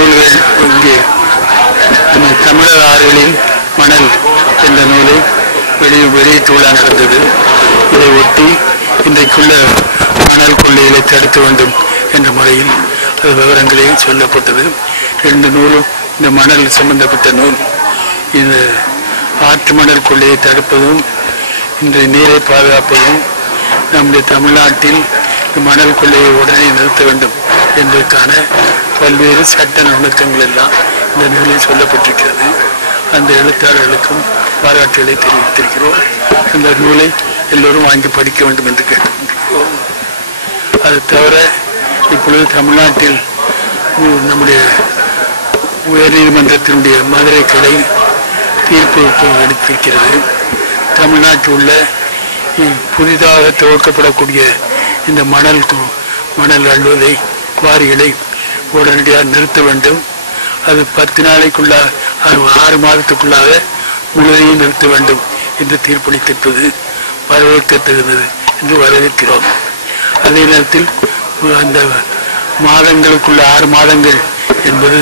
நூல்கள் இங்கே நம்ம தமிழக ஆறுகளில் மணல் என்ற நூலை வெளியே வெளியீட்டு விழா நடந்தது இதை ஒட்டி இன்றைக்குள்ள மணல் கொள்ளைகளை தடுக்க வேண்டும் என்ற முறையில் அது விவரங்களையும் சொல்லப்பட்டது. ரெண்டு நூலும் இந்த மணல் சம்பந்தப்பட்ட நூல். இந்த ஆற்று மணல் கொள்ளையை தடுப்பதும் இந்த நீரை பாதுகாப்பதும் நம்முடைய தமிழ்நாட்டில் மணல் கொள்ளையை உடனே நிறுத்த வேண்டும். என்பதற்கான பல்வேறு சட்ட நுணுக்கங்கள் எல்லாம் இந்த நூலில் சொல்லப்பட்டிருக்கிறது. அந்த எழுத்தாளர்களுக்கும் பாராட்டுகளை தெரிவித்திருக்கிறோம். இந்த நூலை எல்லோரும் வாங்கி படிக்க வேண்டும் என்று கேட்டுக்கொண்டிருக்கிறோம். அது தவிர இப்பொழுது தமிழ்நாட்டில் நம்முடைய உயர்நீதிமன்றத்தினுடைய மதுரை கிளை தீர்ப்பு எடுத்திருக்கிறது. தமிழ்நாட்டில் உள்ள புதிதாக துவக்கப்படக்கூடிய இந்த மணல் மணல் அள்ளுவதை குவாரிகளை உடனடியாக நிறுத்த வேண்டும். அது பத்து நாளைக்குள்ள ஆறு மாதத்துக்குள்ளாக முழுதையும் நிறுத்த வேண்டும் என்று தீர்ப்பளித்திருப்பது வரவேற்கத்தகுந்தது என்று வரவேற்கிறோம். அதே நேரத்தில் அந்த மாதங்களுக்குள்ள ஆறு மாதங்கள் என்பது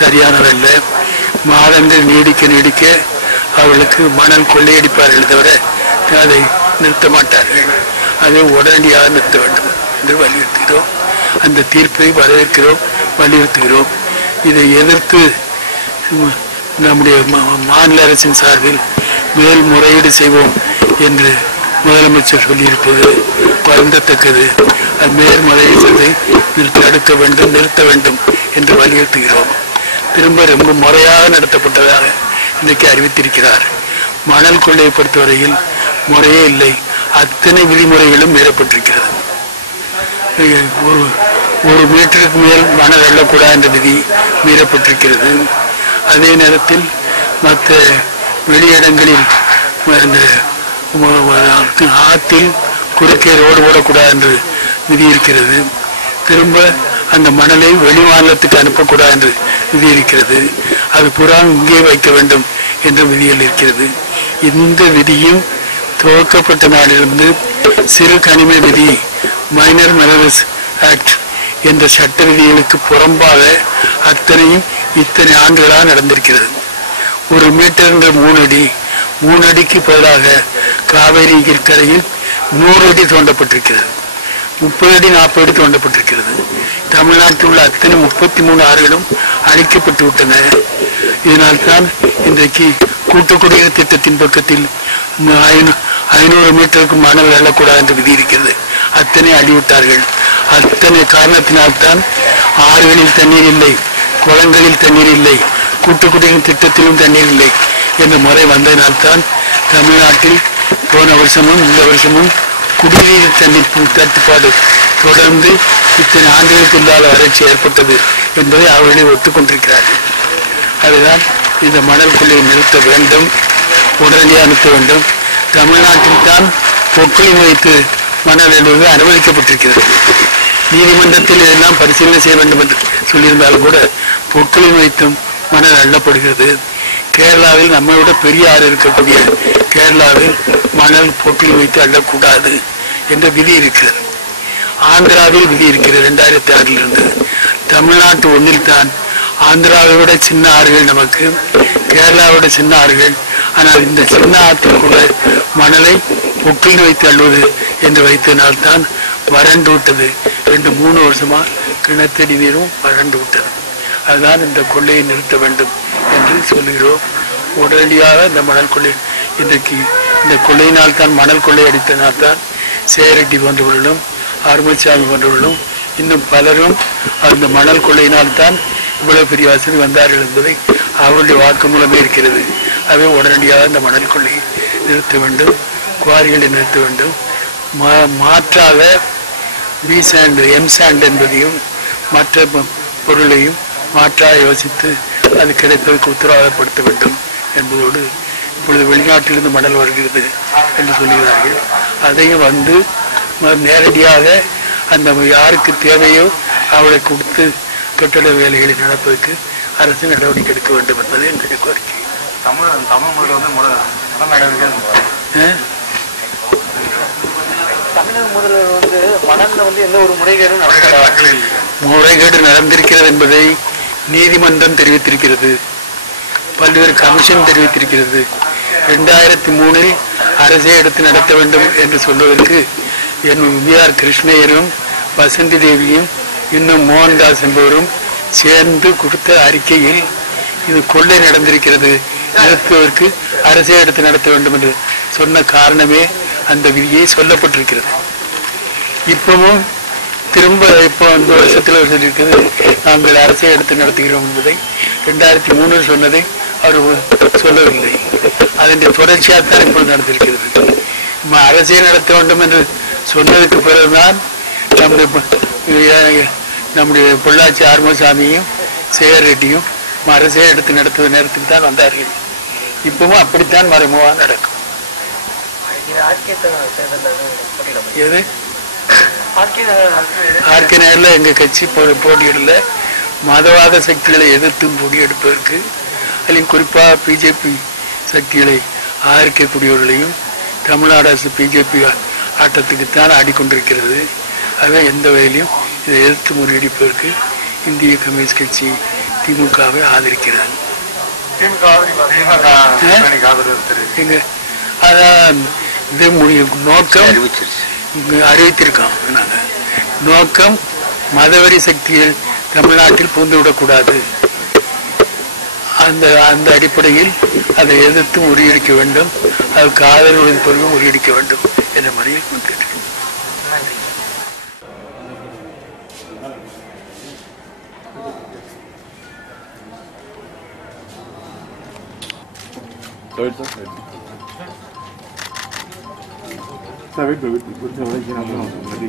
சரியானதல்ல. மாதங்கள் நீடிக்க நீடிக்க அவர்களுக்கு மணல் கொள்ளையடிப்பார்கள் தவிர அதை நிறுத்த மாட்டார்கள். அதை உடனடியாக நிறுத்த வேண்டும் என்று வலியுறுத்துகிறோம். அந்த தீர்ப்பை வரவேற்கிறோம் வலியுறுத்துகிறோம். இதை எதிர்த்து நம்முடைய மா- மாநில அரசின் சார்பில் மேல்முறையீடு செய்வோம் என்று முதலமைச்சர் சொல்லியிருப்பது வருந்தத்தக்கது. அது மேல்முறையீட்டை தடுக்க வேண்டும் நிறுத்த வேண்டும் என்று வலியுறுத்துகிறோம். திரும்ப ரொம்ப முறையாக நடத்தப்பட்டதாக இன்றைக்கு அறிவித்திருக்கிறார். மணல் கொள்ளையை பொறுத்தவரையில் முறையே இல்லை. அத்தனை விதிமுறைகளும் மீறப்பட்டிருக்கிறது. ஒரு ஒரு மீட்டருக்கு மேல் மணல் அள்ளக்கூடாது என்ற விதி மீறப்பட்டிருக்கிறது. அதே நேரத்தில் மற்ற வெளியிடங்களில் அந்த ஆற்றில் குறுக்கே ரோடு போடக்கூடாது என்று விதி இருக்கிறது. திரும்ப அந்த மணலை வெளி மாநிலத்துக்கு அனுப்பக்கூடாது என்று விதி இருக்கிறது. அது புறா இங்கே வைக்க வேண்டும் என்ற விதிகள் இருக்கிறது. இந்த விதியும் துவக்கப்பட்ட நாளிலிருந்து சிறு கனிம விதி மைனர் மினரல்ஸ் ஆக்ட் என்ற சட்ட விதிகளுக்கு புறம்பாக அத்தனையும் இத்தனை ஆண்டுகளாக நடந்திருக்கிறது. ஒரு மீட்டர் என்ற மூணு அடி மூணு அடிக்கு பதிலாக காவேரி கரையில் நூறு அடி தோண்டப்பட்டிருக்கிறது. முப்பது அடி நாற்பது அடி தோண்டப்பட்டிருக்கிறது. தமிழ்நாட்டில் உள்ள அத்தனை முப்பத்தி மூணு ஆறுகளும் அழிக்கப்பட்டு விட்டன. இதனால்தான் இன்றைக்கு கூட்டுக்குடியிருப்பு திட்டத்தின் பக்கத்தில் ஐநூறு மீட்டருக்கு மணல் வெல்லக்கூடாது என்று விதி இருக்கிறது. அத்தனை அழிவிட்டார்கள் அத்தனை காரணத்தினால்தான் ஆறுகளில் தண்ணீர் இல்லை குளங்களில் தண்ணீர் இல்லை கூட்டுக்குடியிருப்பு திட்டத்திலும் தண்ணீர் இல்லை என்ற முறை வந்ததினால்தான் தமிழ்நாட்டில் போன வருஷமும் இந்த வருஷமும் குடிநீர் தண்ணீர் தட்டுப்பாடு தொடர்ந்து இத்தனை ஆண்டுகளுக்கு இல்லாத வறட்சி ஏற்பட்டது என்பதை அவர்களே ஒத்துக்கொண்டிருக்கிறார்கள். அதுதான் இந்த மணல் குழியை நிறுத்த வேண்டும் உடனடியாக நிறுத்த வேண்டும். தமிழ்நாட்டில் தான் வைத்து மணல் என்பது அனுமதிக்கப்பட்டிருக்கிறது. நீதிமன்றத்தில் இதெல்லாம் பரிசீலனை செய்ய வேண்டும் என்று சொல்லியிருந்தாலும் கூட பொக்களின் வைத்தும் மணல் அள்ளப்படுகிறது. கேரளாவில் நம்மை விட பெரிய ஆறு இருக்கக்கூடிய கேரளாவில் மணல் பொக்களின் வைத்து அள்ளக்கூடாது என்ற விதி இருக்கிறது. ஆந்திராவில் விதி இருக்கிறது ரெண்டாயிரத்தி ஆறில் இருந்து தமிழ்நாட்டு ஒன்றில் தான் ஆந்திராவை விட சின்ன ஆறுகள் நமக்கு கேரளாவை விட சின்ன ஆறுகள். ஆனால் இந்த சின்ன ஆற்றிற்குள்ள மணலை பொக்கில் வைத்து அள்ளுவது என்று வைத்ததினால்தான் வறண்டு விட்டது ரெண்டு மூணு வருஷமா கிணத்தடி நீரும் வறண்டு விட்டது. அதுதான் இந்த கொள்ளையை நிறுத்த வேண்டும் என்று சொல்கிறோம். உடனடியாக இந்த மணல் கொள்ளை இன்றைக்கு இந்த கொள்ளையினால் தான் மணல் கொள்ளை அடித்ததினால்தான் சேரட்டி போன்றவர்களும் அருமசாமி போன்றவர்களும் இன்னும் பலரும் அந்த மணல் கொள்ளையினால் தான் இவ்வளவு பெரிய வசதி வந்தார்கள் என்பதை அவருடைய வாக்கு மூலமே இருக்கிறது. அவை உடனடியாக இந்த மணல் கொள்ளையை நிறுத்த வேண்டும். குவாரிகளை நிறுத்த வேண்டும். மா- மாற்றாக பி சாண்ட் எம் சாண்ட் என்பதையும் மற்ற பொருளையும் மாற்றாக யோசித்து அது கிடைப்பதற்கு உத்தரவாதப்படுத்த வேண்டும் என்பதோடு இப்பொழுது வெளிநாட்டிலிருந்து மணல் வருகிறது என்று சொல்கிறார்கள். அதையும் வந்து நேரடியாக அந்த யாருக்கு தேவையோ அவளை கொடுத்து கட்டட வேலைகளை நடப்பதற்கு அரசு நடவடிக்கை எடுக்க வேண்டும் என்பது என்னுடைய கோரிக்கை தமிழ் தமிழ் மொழியில் வந்து? தமிழக முதல்வர் வந்து மணல்ல வந்து எந்த ஒரு முறைகேடும் முறைகேடு நடந்திருக்கிறது என்பதை நீதிமன்றம் தெரிவித்திருக்கிறது. பல்வேறு கமிஷன் தெரிவித்திருக்கிறது. ரெண்டாயிரத்தி மூணில் அரசே எடுத்து நடத்த வேண்டும் என்று சொல்வதற்கு என் வி ஆர் கிருஷ்ணயரும் வசந்தி தேவியும் இன்னும் மோகன்தாஸ் என்பவரும் சேர்ந்து கொடுத்த அறிக்கையில் இது கொள்ளை நடந்திருக்கிறது. நிறுத்துவதற்கு அரசே எடுத்து நடத்த வேண்டும் என்று சொன்ன காரணமே அந்த விதியை சொல்லப்பட்டிருக்கிறது. இப்பவும் திரும்ப இப்போ அந்த வருஷத்துல சொல்லியிருக்கிறது நாங்கள் அரசை எடுத்து நடத்துகிறோம் என்பதை ரெண்டாயிரத்தி மூணு சொன்னதை அவர் சொல்லவில்லை. அதன் தொடர்ச்சியாக தான் இப்பொழுது நடந்திருக்கிறது. நம்ம அரசே நடத்த வேண்டும் என்று சொன்னதுக்கு பிறகுதான் நம்முடைய நம்முடைய பொள்ளாச்சி ஆர்மசாமியும் சேகர் ரெட்டியும் நம்ம அரசே எடுத்து நடத்துவ நேரத்தில் தான் வந்தார்கள். இப்பவும் அப்படித்தான் மறைமுகமாக நடக்கும் இது ஆர்கே தேர்தலில் போட்டியிட எது? ஆர்கே நகரில் எங்கள் கட்சி போட்டியிடல. மதவாத சக்திகளை எதிர்த்து போட்டியெடுப்பதற்கு அதிலும் குறிப்பாக பிஜேபி சக்திகளை ஆதரிக்கக்கூடியவர்களையும் தமிழ்நாடு அரசு பிஜேபி ஆட்டத்துக்குத்தான் ஆடிக்கொண்டிருக்கிறது. ஆகவே எந்த வகையிலும் இதை எதிர்த்து முறியடிப்பதற்கு இந்திய கம்யூனிஸ்ட் கட்சி திமுகவை ஆதரிக்கிறது. எங்க? அதான் இது முடிய நோக்கம் அறிவித்திருக்கோம் நாங்கள் நோக்கம் மதவெறி சக்திகள் தமிழ்நாட்டில் பூந்துவிடக்கூடாது அந்த அந்த அடிப்படையில் அதை எதிர்த்து முறியடிக்க வேண்டும். அதுக்கு ஆதரவு அளிப்பவர்கள் முறியடிக்க வேண்டும் என்ற முறையில் கொண்டிருக்கிறேன் நன்றி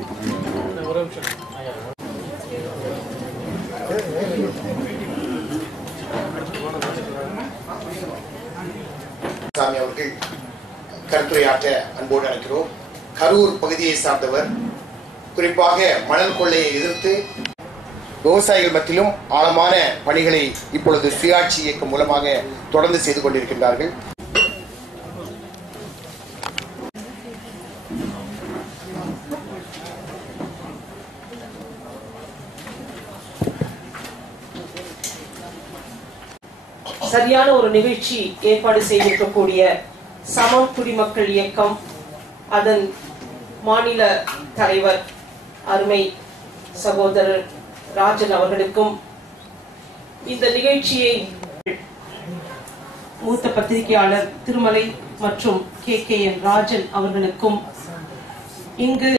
சாமி அவர்கள் கருத்துரையாற்ற அன்போடு அழைக்கிறோம். கரூர் பகுதியை சார்ந்தவர் குறிப்பாக மணல் கொள்ளையை எதிர்த்து விவசாயிகள் மத்தியிலும் ஆழமான பணிகளை இப்பொழுது சுயாட்சி இயக்கம் மூலமாக தொடர்ந்து செய்து கொண்டிருக்கின்றார்கள். சரியான ஒரு நிகழ்ச்சி ஏற்பாடு செய்திருக்கக்கூடிய சமம் குடிமக்கள் இயக்கம் அதன் மாநில தலைவர் அருமை சகோதரர் ராஜன் அவர்களுக்கும் இந்த நிகழ்ச்சியை மூத்த பத்திரிகையாளர் திருமலை மற்றும் கே கே என் ராஜன் அவர்களுக்கும் இங்கு